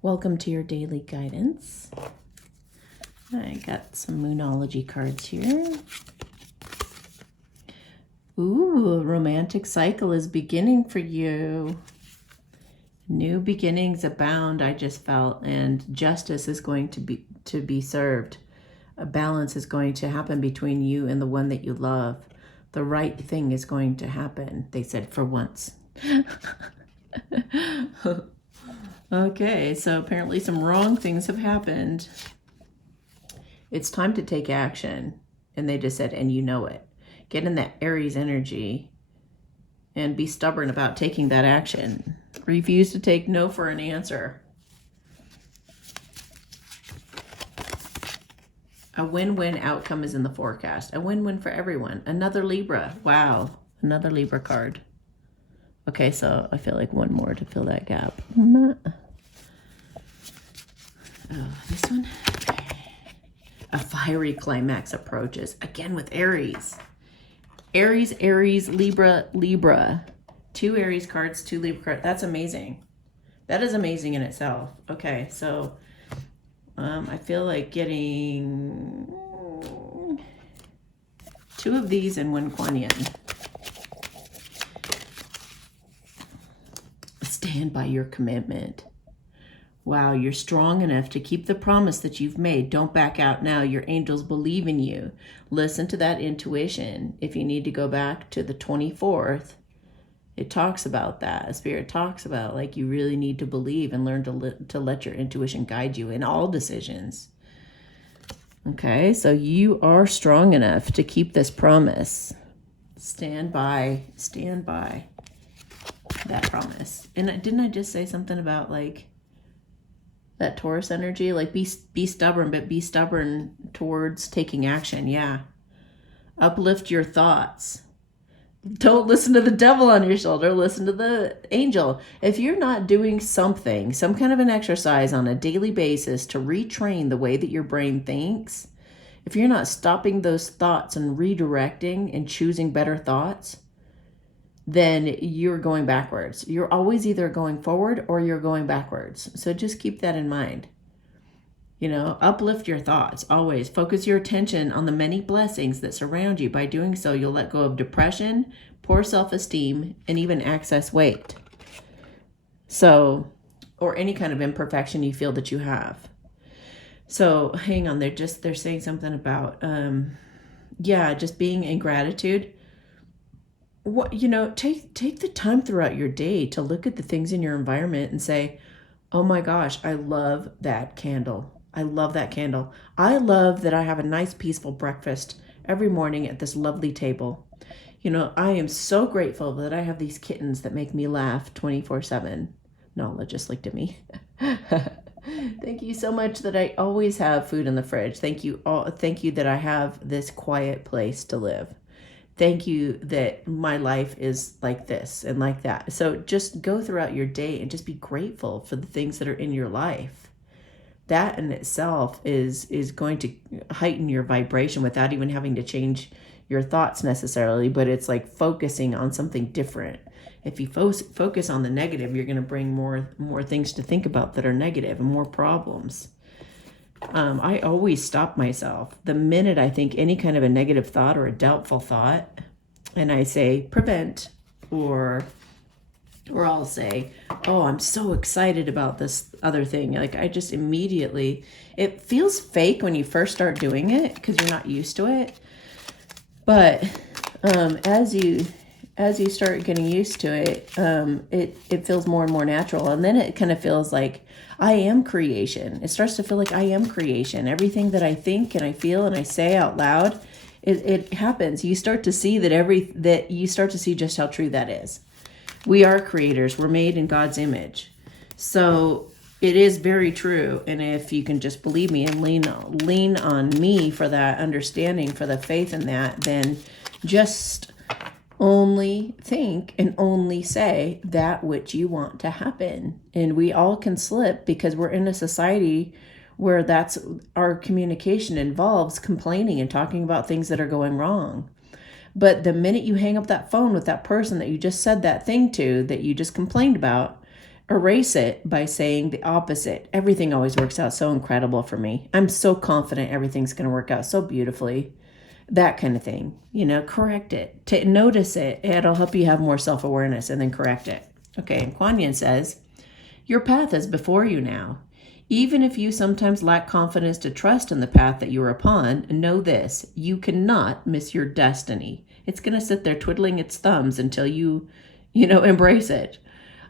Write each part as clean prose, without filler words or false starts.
Welcome to your daily guidance. I got some Moonology cards here. Ooh, a romantic cycle is beginning for you. New beginnings abound, I just felt, and justice is going to be served. A balance is going to happen between you and the one that you love. The right thing is going to happen, they said, for once. Okay, so apparently some wrong things have happened. It's time to take action. And they just said, and you know it. Get in that Aries energy and be stubborn about taking that action. Refuse to take no for an answer. A win-win outcome is in the forecast. A win-win for everyone. Another Libra. Wow. Another Libra card. Okay, so I feel like one more to fill that gap. Oh, this one? A fiery climax approaches. Again with Aries. Aries, Aries, Libra, Libra. 2 Aries cards, 2 Libra cards. That's amazing. That is amazing in itself. Okay, so I feel like getting 2 of these and 1 Kuan Yin. Stand by your commitment. Wow, you're strong enough to keep the promise that you've made. Don't back out now. Your angels believe in you. Listen to that intuition. If you need to go back to the 24th, it talks about that. Spirit talks about like you really need to believe and learn to let your intuition guide you in all decisions. Okay, so you are strong enough to keep this promise. Stand by that promise. And didn't I just say something about like that Taurus energy? Like be stubborn, but be stubborn towards taking action. Yeah. Uplift your thoughts. Don't listen to the devil on your shoulder. Listen to the angel. If you're not doing something, some kind of an exercise on a daily basis to retrain the way that your brain thinks, if you're not stopping those thoughts and redirecting and choosing better thoughts, then you're going backwards. You're always either going forward or you're going backwards. So just keep that in mind. You know, uplift your thoughts. Always focus your attention on the many blessings that surround you. By doing so, you'll let go of depression, poor self-esteem, and even excess weight. So, or any kind of imperfection you feel that you have. So hang on, they're saying something about, just being in gratitude. What, take the time throughout your day to look at the things in your environment and say, oh my gosh, I love that candle. I love that candle. I love that I have a nice peaceful breakfast every morning at this lovely table. I am so grateful that I have these kittens that make me laugh 24/7. Nala just looked at me. Thank you so much that I always have food in the fridge. Thank you that I have this quiet place to live. Thank you that my life is like this and like that. So just go throughout your day and just be grateful for the things that are in your life. That in itself is going to heighten your vibration without even having to change your thoughts necessarily, but it's like focusing on something different. If you focus on the negative, you're going to bring more things to think about that are negative and more problems. I always stop myself the minute I think any kind of a negative thought or a doubtful thought, and I say prevent, or I'll say, oh, I'm so excited about this other thing. Like I just immediately, it feels fake when you first start doing it because you're not used to it. But as you start getting used to it, it feels more and more natural. And then it kind of feels like I am creation. It starts to feel like I am creation. Everything that I think and I feel and I say out loud, it happens. You start to see that you start to see just how true that is. We are creators. We're made in God's image. So it is very true. And if you can just believe me and lean on me for that understanding, for the faith in that, then just only think and only say that which you want to happen. And we all can slip because we're in a society where that's our communication involves complaining and talking about things that are going wrong. But the minute you hang up that phone with that person that you just said that thing to, that you just complained about, erase it by saying the opposite. Everything always works out so incredible for me. I'm so confident everything's going to work out so beautifully. That kind of thing. Correct it. Notice it. It'll help you have more self-awareness, and then correct it. Okay, and Kuan Yin says, your path is before you now. Even if you sometimes lack confidence to trust in the path that you are upon, know this, you cannot miss your destiny. It's going to sit there twiddling its thumbs until you embrace it.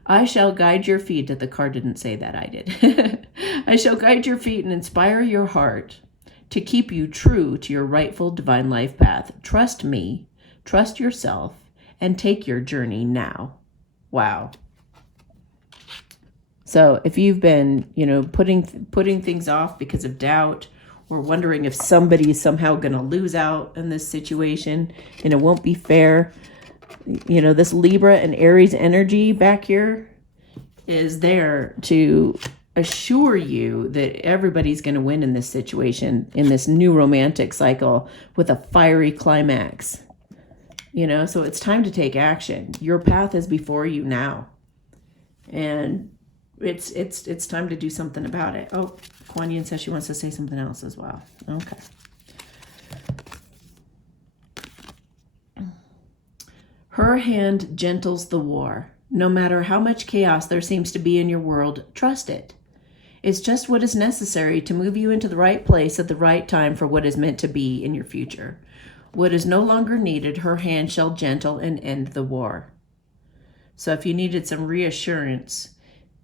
I shall guide your feet. The card didn't say that, I did. I shall guide your feet and inspire your heart to keep you true to your rightful divine life path. Trust me, trust yourself, and take your journey now. Wow. So if you've been, putting things off because of doubt, or wondering if somebody's somehow going to lose out in this situation and it won't be fair, this Libra and Aries energy back here is there to assure you that everybody's going to win in this situation, in this new romantic cycle with a fiery climax. So it's time to take action. Your path is before you now. And it's time to do something about it. Oh, Kuan Yin says she wants to say something else as well. Okay. Her hand gentles the war. No matter how much chaos there seems to be in your world, trust it. It's just what is necessary to move you into the right place at the right time for what is meant to be in your future. What is no longer needed, her hand shall gentle and end the war. So if you needed some reassurance,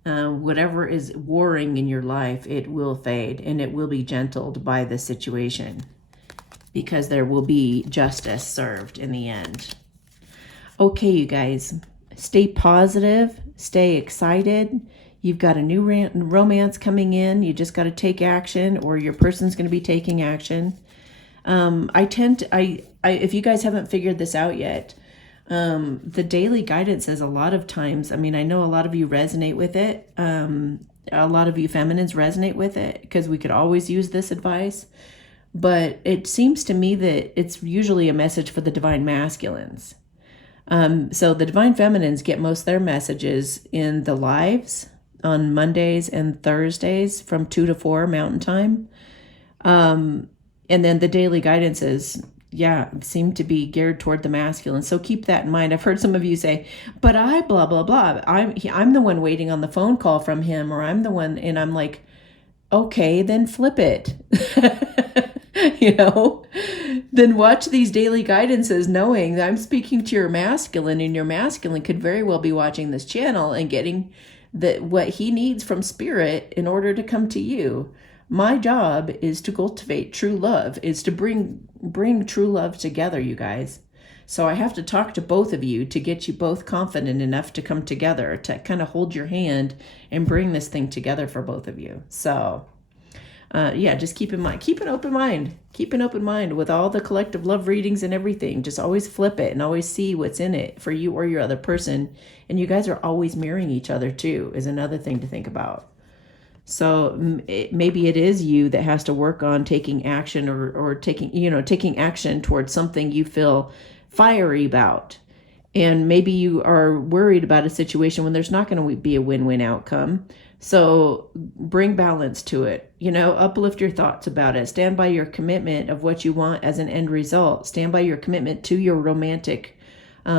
whatever is warring in your life, it will fade and it will be gentled by the situation, because there will be justice served in the end. Okay, you guys, stay positive, stay excited. You've got a new romance coming in. You just got to take action, or your person's going to be taking action. If you guys haven't figured this out yet, the daily guidance is a lot of times, I know a lot of you resonate with it. A lot of you feminines resonate with it because we could always use this advice. But it seems to me that it's usually a message for the divine masculines. So the divine feminines get most of their messages in the lives on Mondays and Thursdays from 2 to 4 Mountain Time. And then the daily guidances, seem to be geared toward the masculine. So keep that in mind. I've heard some of you say, but I blah, blah, blah. I'm the one waiting on the phone call from him, or I'm the one, and I'm like, okay, then flip it. Then watch these daily guidances knowing that I'm speaking to your masculine, and your masculine could very well be watching this channel and getting what he needs from spirit in order to come to you. My job is to cultivate true love, is to bring true love together, you guys. So I have to talk to both of you to get you both confident enough to come together, to kind of hold your hand and bring this thing together for both of you. So just keep an open mind with all the collective love readings and everything. Just always flip it and always see what's in it for you or your other person. And you guys are always mirroring each other too, is another thing to think about. So maybe it is you that has to work on taking action, or taking action towards something you feel fiery about. And maybe you are worried about a situation when there's not going to be a win-win outcome. So bring balance to it, uplift your thoughts about it. Stand by your commitment of what you want as an end result. Stand by your commitment to your romantic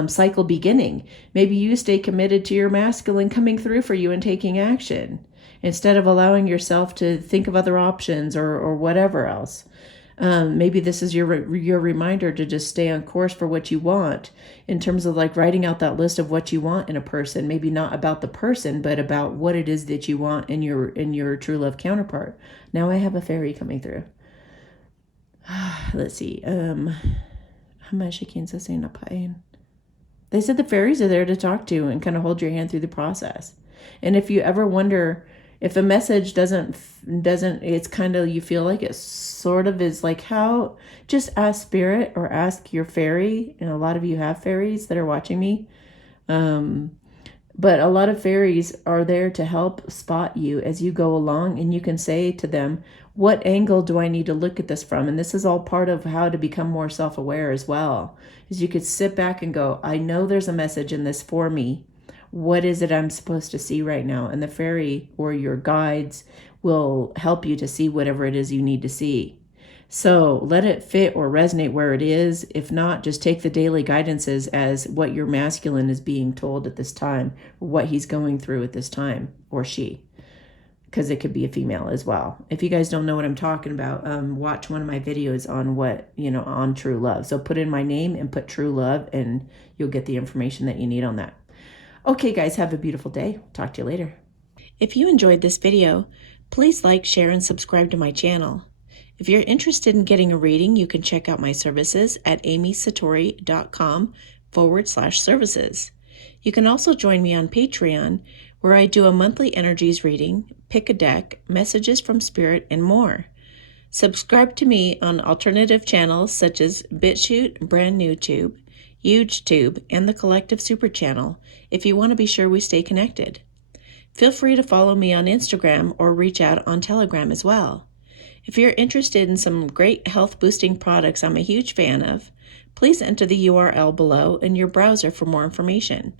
cycle beginning. Maybe you stay committed to your masculine coming through for you and taking action, instead of allowing yourself to think of other options or whatever else. Maybe this is your reminder to just stay on course for what you want, in terms of like writing out that list of what you want in a person. Maybe not about the person, but about what it is that you want in your true love counterpart. Now I have a fairy coming through. Let's see. They said the fairies are there to talk to and kind of hold your hand through the process. And if you ever wonder if a message doesn't, it's kind of, you feel like it sort of is like, how, just ask spirit or ask your fairy. And a lot of you have fairies that are watching me. But a lot of fairies are there to help spot you as you go along, and you can say to them, what angle do I need to look at this from? And this is all part of how to become more self-aware as well, is you could sit back and go, I know there's a message in this for me, What is it I'm supposed to see right now? And the fairy or your guides will help you to see whatever it is you need to see. So let it fit or resonate where it is. If not, just take the daily guidances as what your masculine is being told at this time, or what he's going through at this time, or she, because it could be a female as well. If you guys don't know what I'm talking about, watch one of my videos on on true love. So put in my name and put true love, and you'll get the information that you need on that. Okay, guys, have a beautiful day. Talk to you later. If you enjoyed this video, please like, share, and subscribe to my channel. If you're interested in getting a reading, you can check out my services at amysatori.com/services. You can also join me on Patreon, where I do a monthly energies reading, pick a deck, messages from spirit, and more. Subscribe to me on alternative channels such as BitChute, Brand New Tube, HugeTube, and the Collective Super Channel if you want to be sure we stay connected. Feel free to follow me on Instagram or reach out on Telegram as well. If you're interested in some great health boosting products I'm a huge fan of, please enter the URL below in your browser for more information.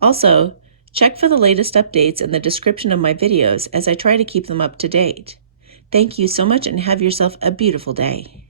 Also, check for the latest updates in the description of my videos as I try to keep them up to date. Thank you so much and have yourself a beautiful day.